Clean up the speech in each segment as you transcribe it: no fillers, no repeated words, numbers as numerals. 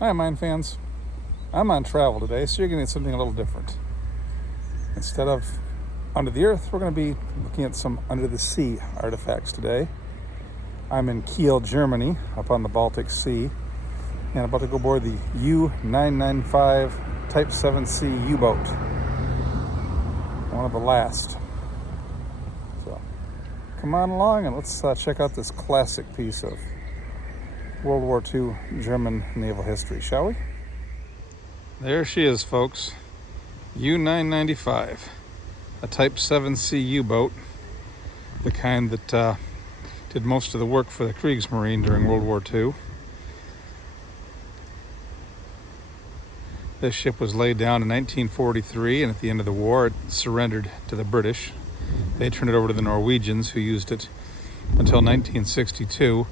Hi, mine fans. I'm on travel today, so you're going to get something a little different. Instead of under the earth, we're going to be looking at some under the sea artifacts today. I'm in Kiel, Germany, up on the Baltic Sea, and I'm about to go aboard the U-995 Type 7C U-boat. One of the last. So come on along and let's check out this classic piece of World War II German naval history, shall we? There she is, folks. U-995, a Type 7C U-boat, the kind that did most of the work for the Kriegsmarine during World War II. This ship was laid down in 1943, and at the end of the war, it surrendered to the British. They turned it over to the Norwegians, who used it until 1962.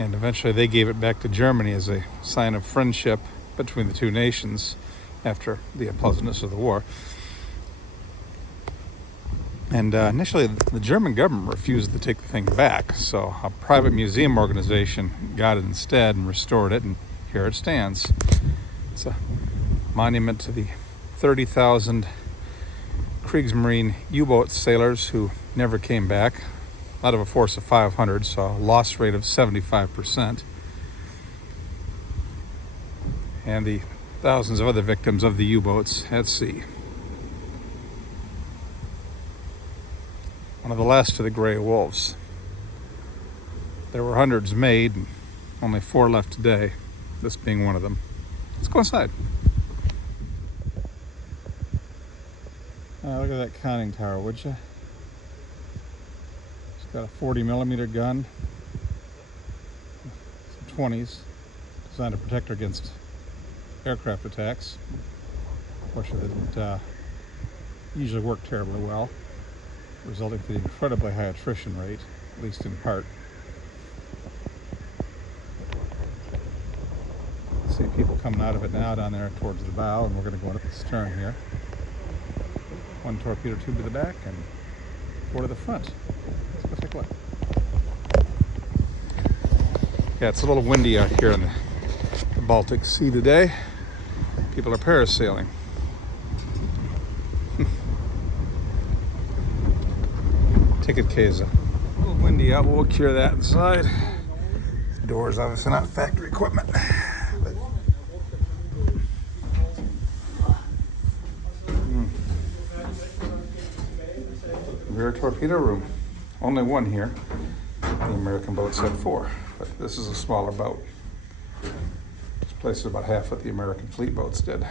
And eventually they gave it back to Germany as a sign of friendship between the two nations after the unpleasantness of the war. And initially the German government refused to take the thing back, so a private museum organization got it instead and restored it, and here it stands. It's a monument to the 30,000 Kriegsmarine U-boat sailors who never came back, out of a force of 500, so a loss rate of 75%. And the thousands of other victims of the U-boats at sea. One of the last of the gray wolves. There were hundreds made, and only 4 left today, this being one of them. Let's go inside. Look at that conning tower, would you? Got a 40mm gun, some 20s, designed to protect her against aircraft attacks. Fortunately, it didn't usually work terribly well, resulting in the incredibly high attrition rate, at least in part. See people coming out of it now down there towards the bow, and we're going to go up the stern here. 1 torpedo tube to the back and 4 to the front. Let's take a look. Yeah, it's a little windy out here in the Baltic Sea today. People are parasailing. Ticket case. A little windy out, we'll cure that inside. The door's obviously not factory equipment. But rear torpedo room. Only 1 here. The American boats had 4, but this is a smaller boat. This place is about half what the American fleet boats did.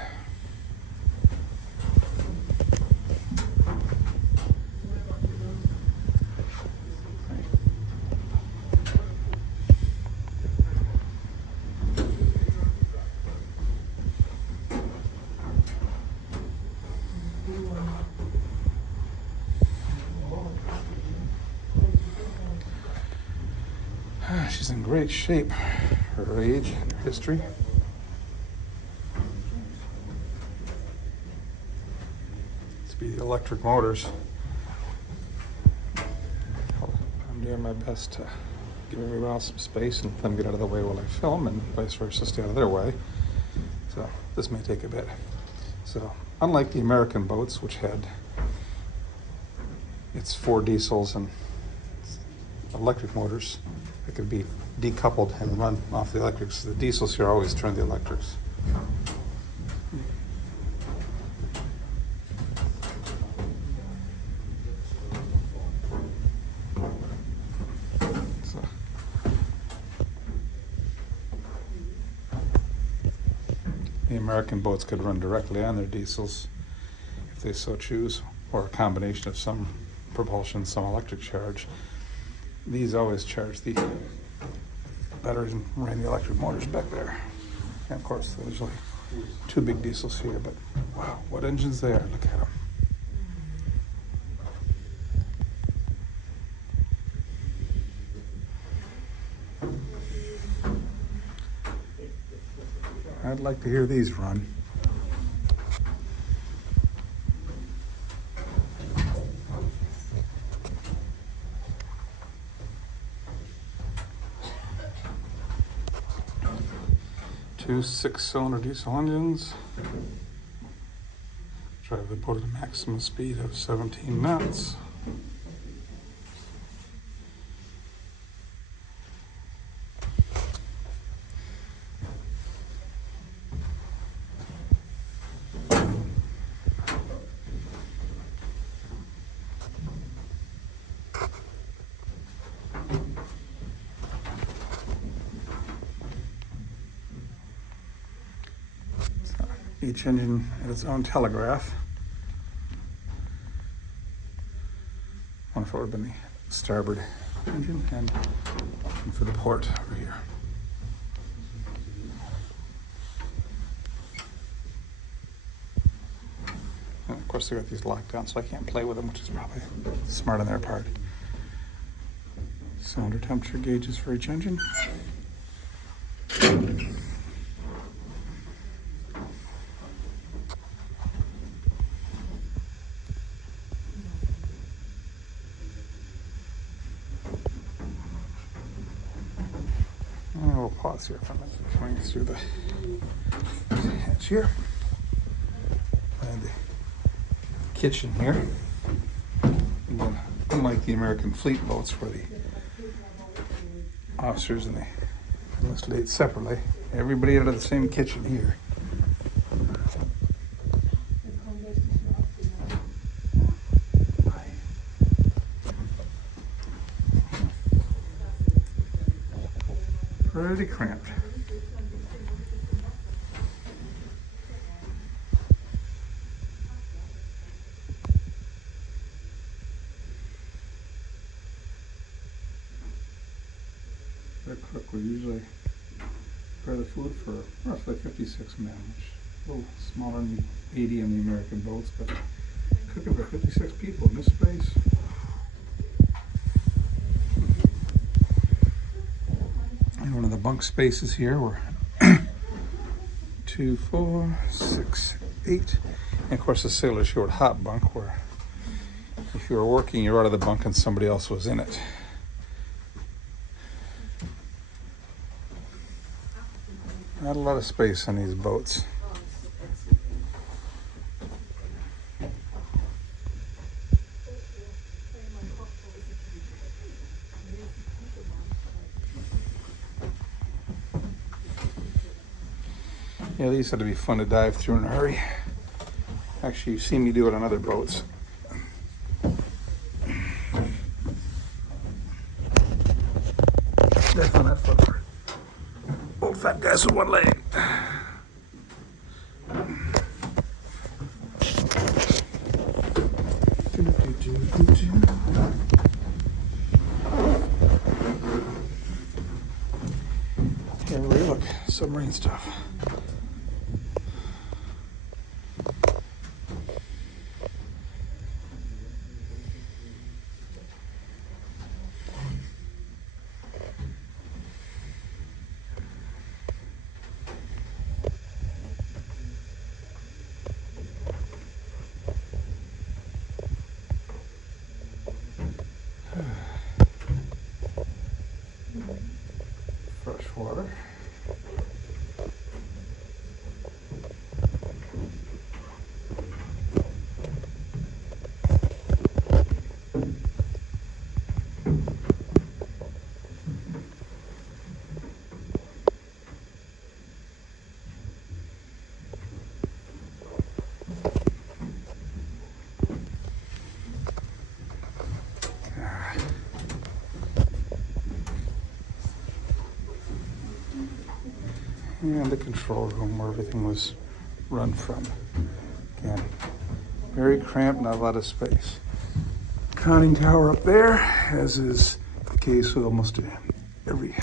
She's in great shape, her age and her history. It's be the electric motors. I'm doing my best to give everyone else some space and let them get out of the way while I film, and vice versa, stay out of their way. So this may take a bit. So unlike the American boats, which had its 4 diesels and electric motors that could be decoupled and run off the electrics. The diesels here always turn the electrics. So, the American boats could run directly on their diesels if they so choose, or a combination of some propulsion, some electric charge. These always charge the batteries and ran the electric motors back there. And of course, there's only 2 big diesels here, but wow, what engines they are, look at them. I'd like to hear these run. Two 6-cylinder diesel engines. Drive the boat at a maximum speed of 17 knots. Each engine had its own telegraph. One for would have been the starboard engine and one for the port over here. And of course they got these locked down so I can't play with them, which is probably smart on their part. Cylinder temperature gauges for each engine. We'll pause here for a minute, coming through the hatch here. And the kitchen here. And then, unlike the American fleet boats where the officers and the enlisted ate separately, everybody out of the same kitchen here. Pretty cramped. The cook would usually prepare the food for roughly 56 men, which is a little smaller than the 80 on the American boats, but cooking for 56 people in this space. One of the bunk spaces here were 2, 4, 6, 8. And of course the sailor short hot bunk where if you were working you're out of the bunk and somebody else was in it. Not a lot of space on these boats. Yeah, these had to be fun to dive through in a hurry. Actually, you've seen me do it on other boats. Definitely not fun for old fat guys with one leg. Here we look, submarine stuff. Fresh water. And the control room where everything was run from. Again, very cramped, not a lot of space. Conning tower up there, as is the case with almost every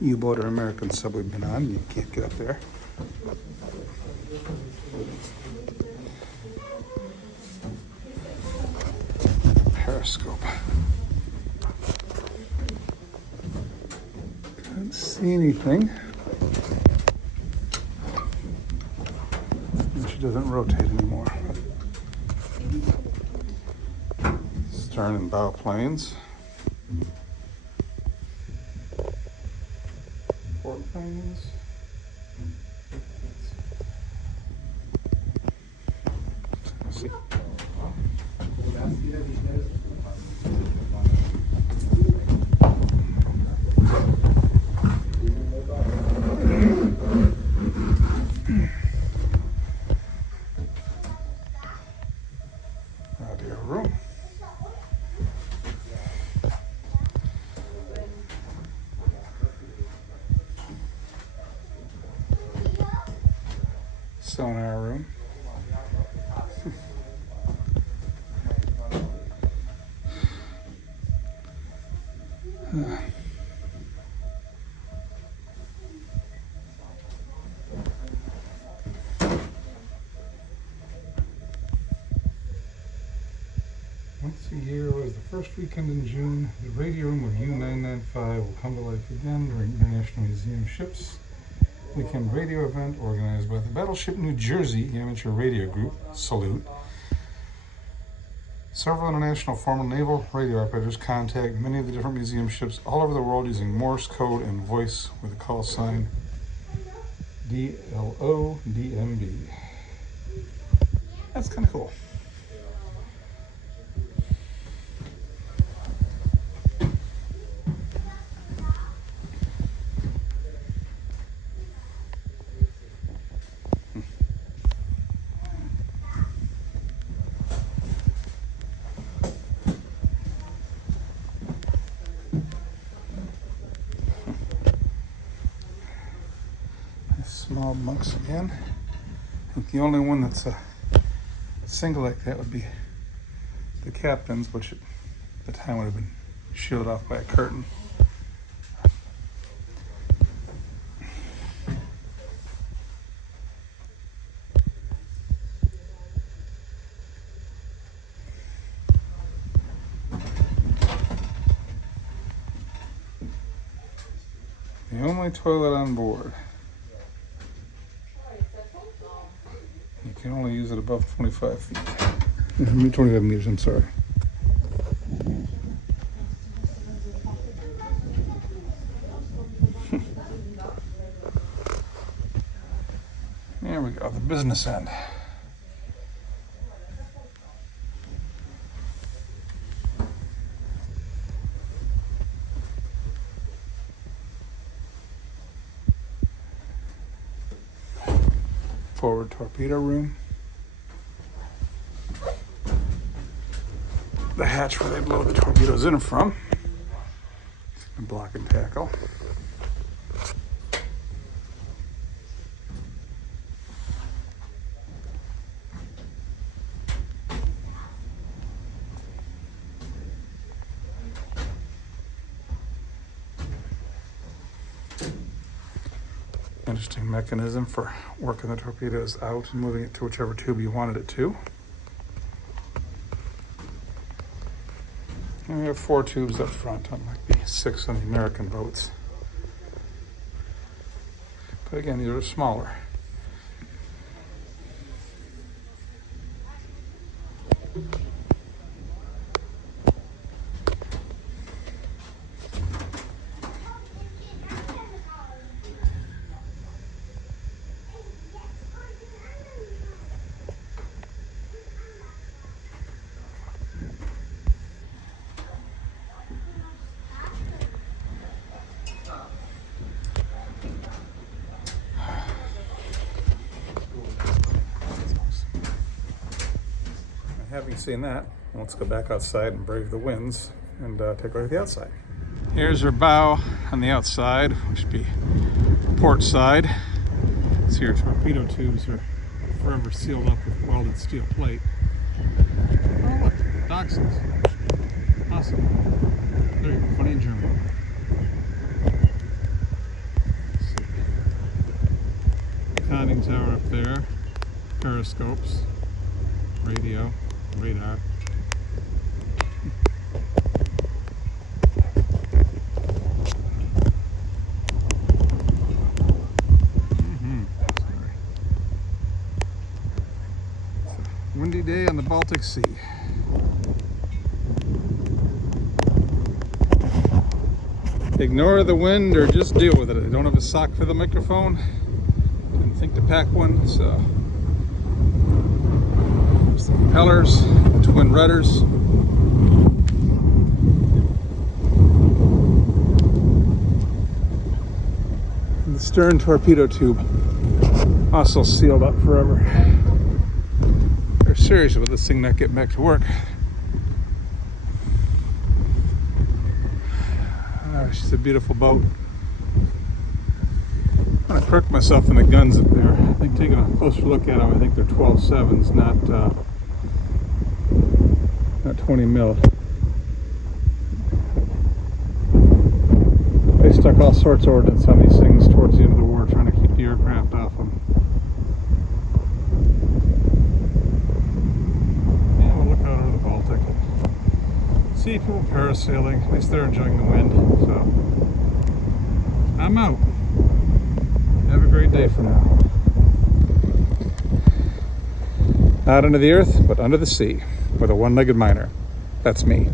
U-boat or American sub we've been on. You can't get up there. Periscope. Can't see anything. Doesn't rotate anymore. Stern and bow planes. Port planes. sonar room. Once a year, was the first weekend in June, the radio room of U-995 will come to life again during International Museum Ships Weekend Radio event organized by the Battleship New Jersey Amateur Radio Group, Salute. Several international former naval radio operators contact many of the different museum ships all over the world using Morse code and voice with a call sign DLODMB. That's kind of cool. Small bunks again. I think the only one that's a single like that would be the captain's, which at the time would have been shielded off by a curtain. The only toilet on board. You can only use it above 25 feet. 25 meters, I'm sorry. There we go, the business end. Forward torpedo room. The hatch where they'd load the torpedoes in from. And block and tackle. Interesting mechanism for working the torpedoes out and moving it to whichever tube you wanted it to. And we have 4 tubes up front, unlike the 6 on the American boats. But again, these are smaller. Having seen that, let's go back outside and brave the winds and take a look at the outside. Here's our bow on the outside, which would be port side. So your torpedo tubes are forever sealed up with welded steel plate. Oh look, Dachshunds. Awesome. There you go, funny in German. Conning tower up there, periscopes, radio, radar. Windy day on the Baltic Sea. Ignore the wind or just deal with it. I don't have a sock for the microphone. Didn't think to pack one, so. There's the propellers, the twin rudders. And the stern torpedo tube, also sealed up forever. They're serious about this thing not getting back to work. It's just a beautiful boat. I'm gonna correct myself in the guns up there. I think taking a closer look at them, I think they're 12.7s, not 20 mil. They stuck all sorts of ordnance on these things towards the end of the war, trying to keep the aircraft off them. And we'll look out over the Baltic. See people parasailing. At least they're enjoying the wind. So I'm out. Have a great day for now. Not under the earth, but under the sea, with a one-legged miner. That's me.